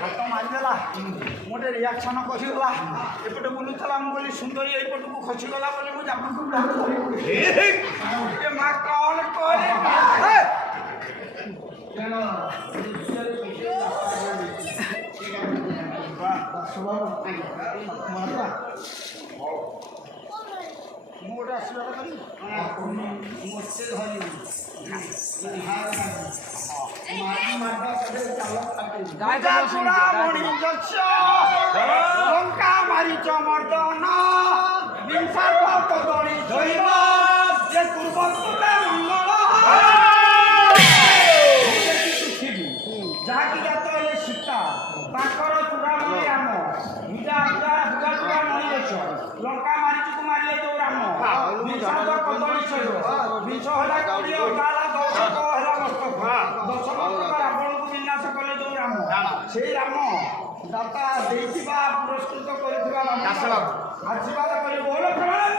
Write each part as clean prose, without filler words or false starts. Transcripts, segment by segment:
ହାତ ମାରିଦେଲା ଗୋଟେ ରିଆକ୍ସନ୍ ଖସିଗଲା ଏପଟେ ବୁଲୁଥିଲା ମୁଁ କହିଲି ସୁନ୍ଦରୀ ଏଇପଟକୁ ଖସିଗଲା ବୋଲି ମୁଁ ଜାପାକୁ ମା କ'ଣ କରିବି ମୁଁ ଗୋଟେ ଆଶୀର୍ବାଦ କରିବି ମୋତେ ଧରିବି ଲଙ୍କା ମାରିଚ ମର୍ଦନ କଦଳୀ ଧରିବ ଯେ ପୂର୍ବତୁଲେ ମଙ୍ଗଳ ଯାହାକି ଜାତ ହେଲେ ସୀତା ତାଙ୍କର ଚୂଡ଼ାମଣି ରାମ ପୂଜା ମଣି ଦେଶ ଲଙ୍କା ମାରିଚକୁ ମାରିଲେ ଯୋଉ ରାମ ବିଷାଦ କଦଳୀ ଶୈବ ବିଷ ହେଲା କଳି ଅକାଳ ଦଶକ ହେଲା ମସ୍ତକ ଦଶକ ରାବଣକୁ ବିନାଶ କଲେ ଯୋଉ ରାମ ସେଇ ରାମ ଦାତା ଦେଇଥିବା ପୁରସ୍କୃତ କରିଥିବା ଆଶୀର୍ବାଦ କରି ବୋଲ ପ୍ରାଣନ୍ଦ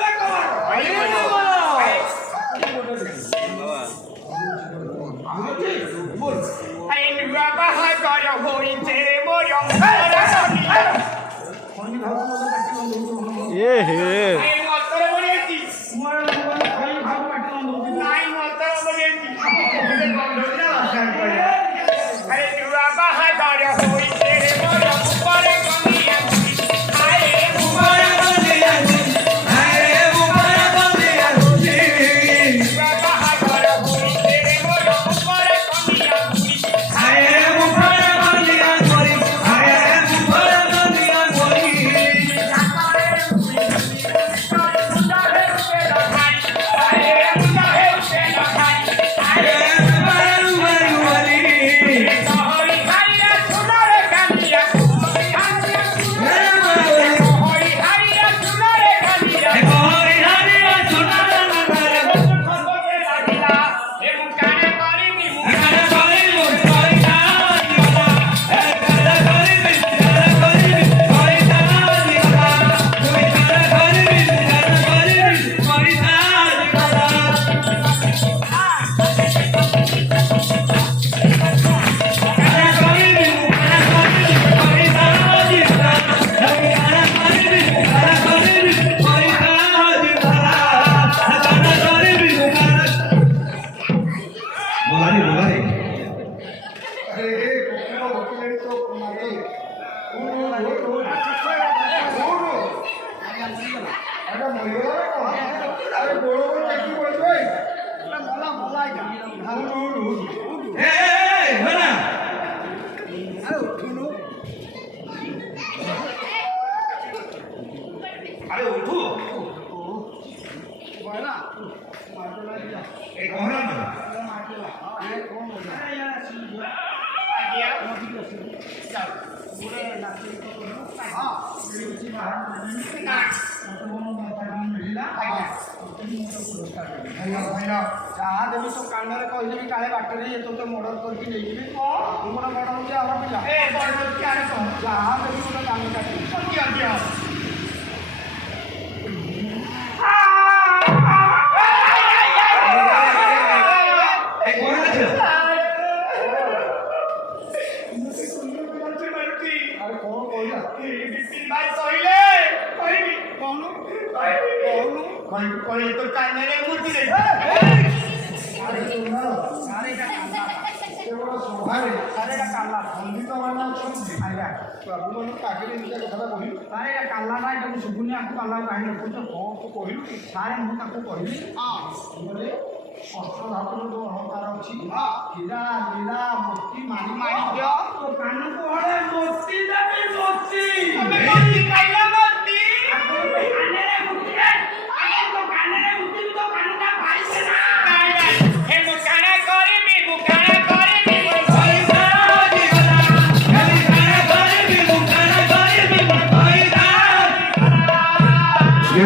ଯାହା ଦେବି ସବୁ କାନରେ କହିଦେବି କାଳେ ବାଟରେ ତୋତେ ମର୍ଡର କରିକି ନେଇଯିବି ମୁଁ ଗୋଟେ ବଡ଼ ହେଉଛି ଆମର ପିଲା ଯାହା ଦେବି ଗୋଟେ କାନ କାଟିବି ଶୁଭୁନି ଆକୁ କାଲା କାହିଁ ରଖୁଛ କ'ଣ ତୁ କହିଲୁ ସାରେ ମୁଁ ତାକୁ କହିଲି ଅସ୍ତ୍ର ଧାତୁର ଯୋଉ ଅଳଙ୍କାର ଅଛି ହୀରା ଲୀଳା ମୋତି ମାରି ମାରି ଦିଅ ତୋ କାନକୁ ହଳେ ମୋତି ଦେବ